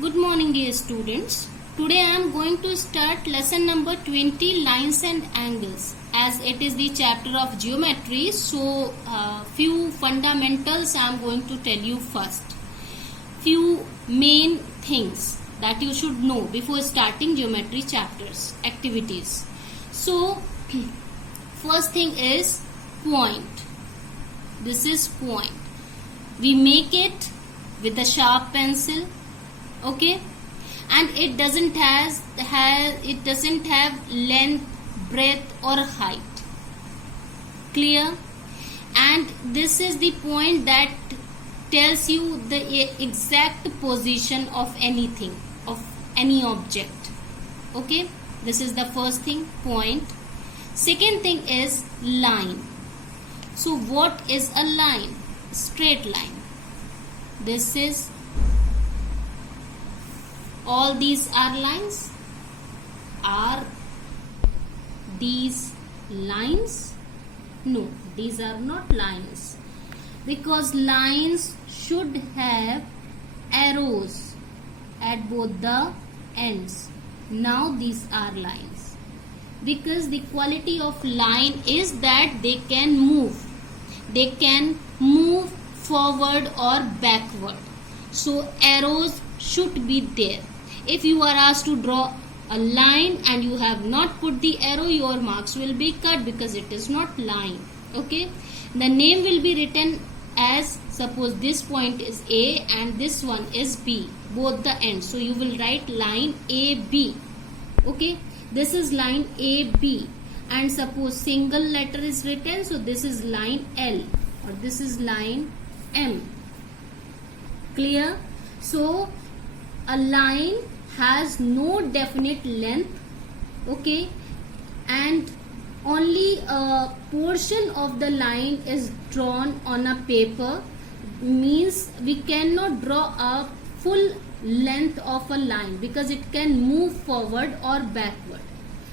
Good morning, dear students. Today I am going to start lesson number 20, lines and angles. As it is the chapter of geometry, so few fundamentals I am going to tell you first. Few main things that you should know before starting geometry chapters, activities. So first thing is point. This is point. We make it with a sharp pencil. Okay, and it doesn't have length, breadth or height. Clear? And this is the point that tells you the exact position of anything, of any object. Okay, this is the first thing, point. Second thing is line. So what is a line? Straight line. This is, all these are lines. Are these lines? No, these are not lines, because lines should have arrows at both the ends. Now these are lines, because the quality of line is that they can move. They can move forward or backward. So arrows should be there. If you are asked to draw a line and you have not put the arrow, your marks will be cut because it is not line. Okay, the name will be written as, suppose this point is A and this one is B, both the ends. So you will write line AB. Okay, this is line AB, and suppose single letter is written, so this is line L or this is line M. Clear? So a line has no definite length, okay, and only a portion of the line is drawn on a paper, means we cannot draw a full length of a line because it can move forward or backward.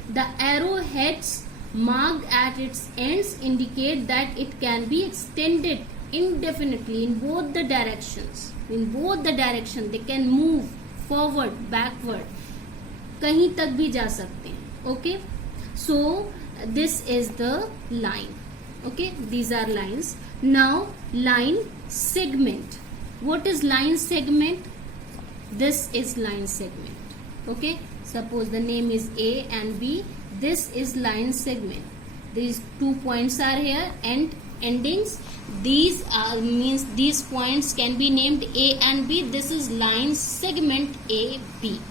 The arrowheads marked at its ends indicate that it can be extended indefinitely in both the directions. In both the direction they can move forward, backward, कहीं तक भी जा सकते हैं. Okay, so this is the line. Okay, these are lines. Now line segment. What is line segment? This is line segment. Okay, suppose the name is A and B. This is line segment. These 2 points are here and endings. These are, means these points can be named A and B. This is line segment AB.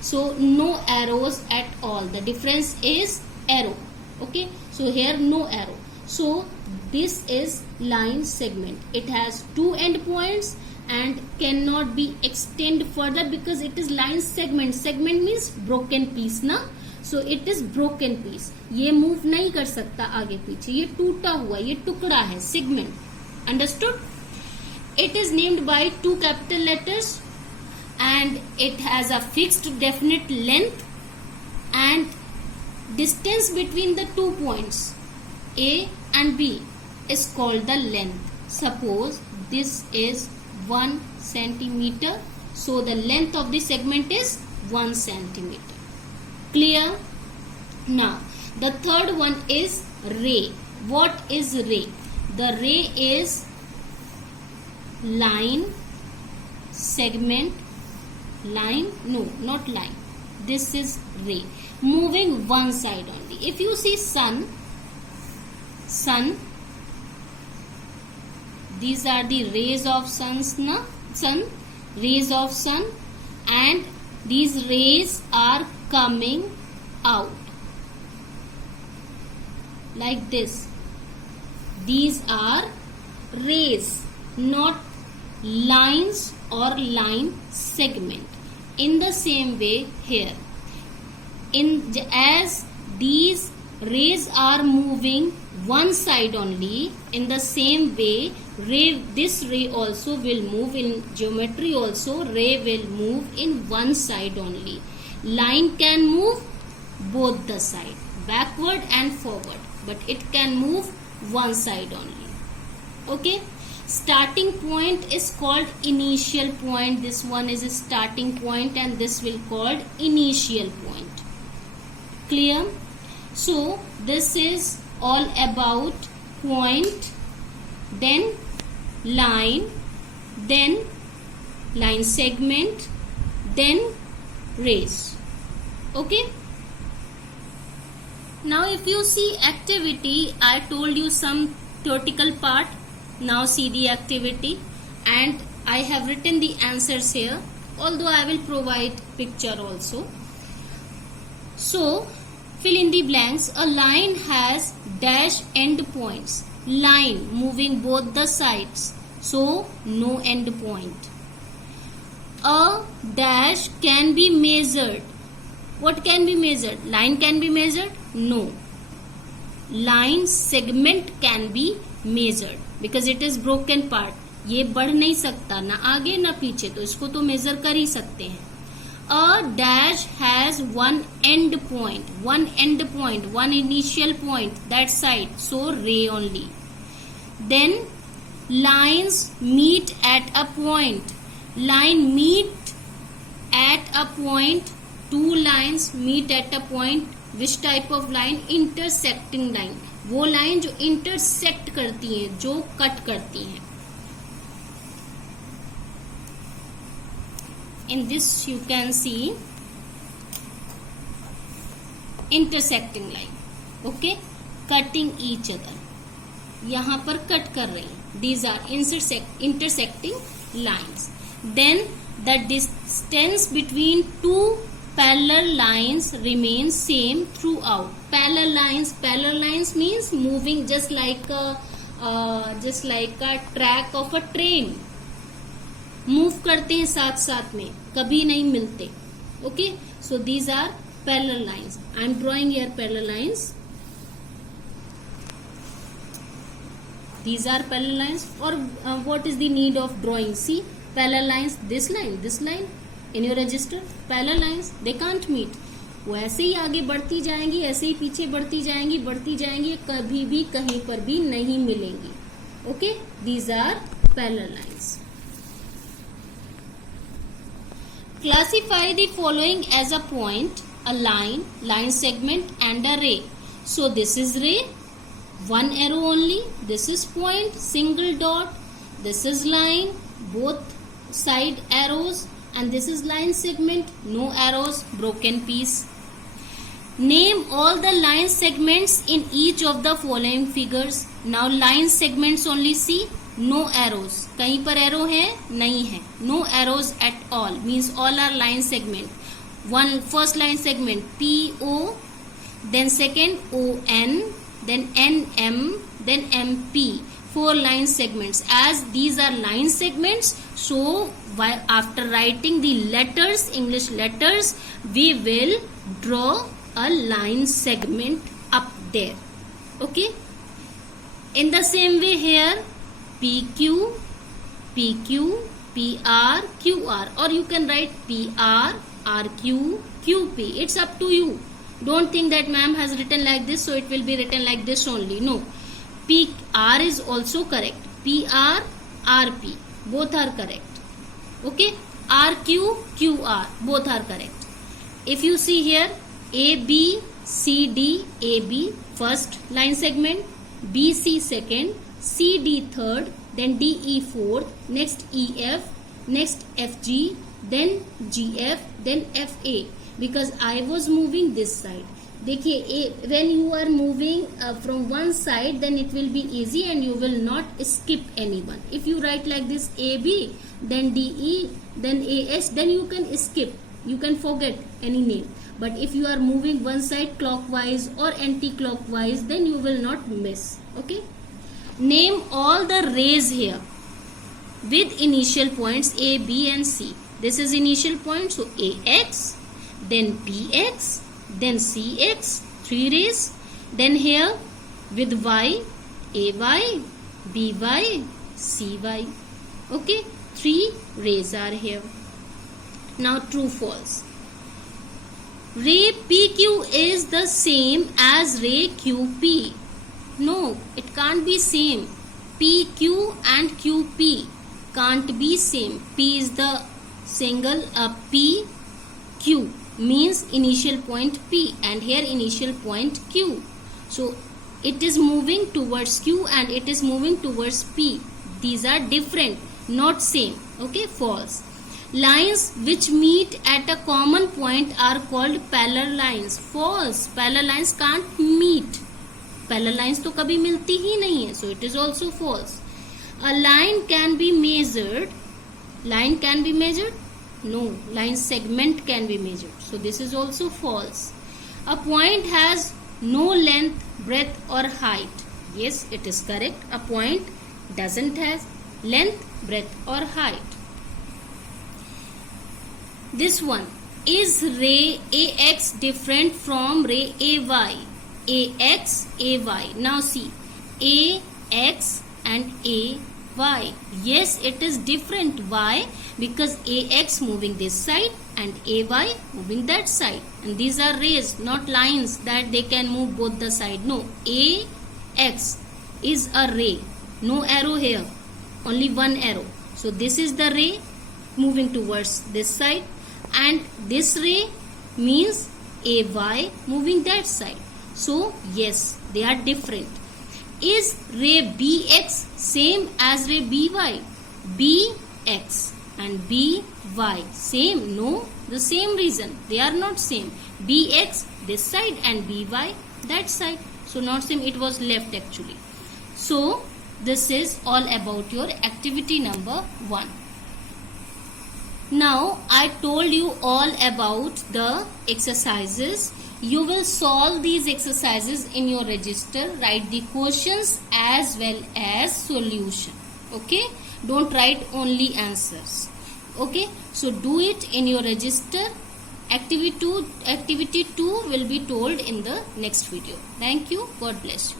So no arrows at all. The difference is arrow. Okay, so here no arrow. So this is line segment. It has 2 end points and cannot be extend further because it is line segment. Segment means broken piece ना. So it is broken piece. ये move नहीं कर सकता आगे पीछे. ये टूटा हुआ, ये टुकड़ा है, segment. Understood? It is named by 2 capital letters and it has a fixed definite length and distance between the 2 points A and B is called the length. Suppose this is 1 centimeter. So the length of the segment is 1 centimeter. Clear? Now the third one is ray. What is ray? The ray is line, segment, line, no, not line. This is ray, moving one side only. If you see sun, these are the rays of sun, rays of sun, and these rays are coming out like this. These are rays, not lines or line segment. In the same way here, as these rays are moving one side only, in the same way this ray also will move. In geometry also ray will move in one side only. Line can move both the side, backward and forward, but it can move one side only. Okay, Starting point is called initial point. This one is a starting point and this will called initial point. Clear? So this is all about point, then line segment, then rays. Okay? Now if you see activity, I told you some theoretical part. Now see the activity, and I have written the answers here, although I will provide picture also. So fill in the blanks. A line has dash end points. Line moving both the sides, so no end point. A dash can be measured. What can be measured? Line can be measured? No. Line segment can be measured because it is broken part. ये बढ़ नहीं सकता ना आगे ना पीछे, तो इसको तो मेजर कर ही सकते हैं. A dash has one end point, one initial point, that side, so ray only. Then lines meet at a point. Line meet at a point. Two lines meet at a point. Which type of line? Intersecting line. वो line जो intersect करती हैं, जो cut करती हैं. In this you can see intersecting line. Okay, cutting each other. यहाँ पर cut कर रही हैं. These are intersecting lines. Then the distance between two parallel lines remains same throughout. Parallel lines means moving just like a track of a train. Move करते हैं साथ साथ में, कभी नहीं मिलते. Okay, so these are parallel lines. I am drawing here parallel lines. These are parallel lines. Or what is the need of drawing? See, parallel lines. This line in your register. Parallel lines, they can't meet. वो ऐसे ही आगे बढ़ती जाएंगी, ऐसे ही पीछे बढ़ती जाएंगी, कभी भी कहीं पर भी नहीं मिलेंगी. Okay, these are parallel lines. Classify the following as a point, a line segment and a ray. So this is ray, one arrow only. This is point, single dot. This is line, both side arrows. And this is line segment, no arrows, broken piece. Name all the line segments in each of the following figures. Now line segments only see, no arrows. कहीं पर arrow है? नहीं है. No arrows at all, means all are line segment. One first line segment PO, then second ON, then NM, then MP. 4 line segments. As these are line segments, so after writing the letters, English letters, we will draw a line segment up there. Okay. In the same way here, PQ, PR, QR, or you can write PR, RQ, QP. It's up to you. Don't think that ma'am has written like this, so it will be written like this only. No. PR is also correct. PR, RP, both are correct. Okay. RQ, QR, both are correct. If you see here, AB, CD, AB, first line segment, BC second, CD third, then DE fourth, next EF, next FG, then GF, then FA. Because I was moving this side. देखिए, when you are moving from one side, then it will be easy and you will not skip anyone. If you write like this AB, then DE, then AH, then you can skip. You can forget any name. But if you are moving one side clockwise or anti-clockwise, then you will not miss. Okay. Name all the rays here with initial points A, B and C. This is initial point, so AX, then PX, then CX, 3 rays. Then here with Y, AY, BY, CY. Okay, 3 rays are here. Now true, false. Ray PQ is the same as ray QP. No, it can't be same. PQ and QP can't be same. P is the single, PQ means initial point P, and here initial point Q. So it is moving towards Q and it is moving towards P. These are different, not same. Okay, false. Lines which meet at a common point are called parallel lines. False. Parallel lines can't meet. Parallel lines तो कभी मिलती ही नहीं है. So it is also false. A line can be measured. Line can be measured? No. Line segment can be measured. So this is also false. A point has no length, breadth or height. Yes, it is correct. A point doesn't have length, breadth or height. This one. Is ray AX different from ray AY? AX, AY. Now see. AX and AY. Yes, it is different. Why? Because AX moving this side and AY moving that side. And these are rays, not lines that they can move both the side. No. AX is a ray. No arrow here. Only one arrow. So this is the ray moving towards this side. And this ray means AY moving that side. So yes, they are different. Is ray BX same as ray BY? BX and BY same? No, the same reason. They are not same. BX this side and BY that side. So not same, it was left actually. So this is all about your activity number 1. Now I told you all about the exercises. You will solve these exercises in your register. Write the questions as well as solution. Okay? Don't write only answers. Okay? So do it in your register. Activity 2 will be told in the next video. Thank you. God bless you.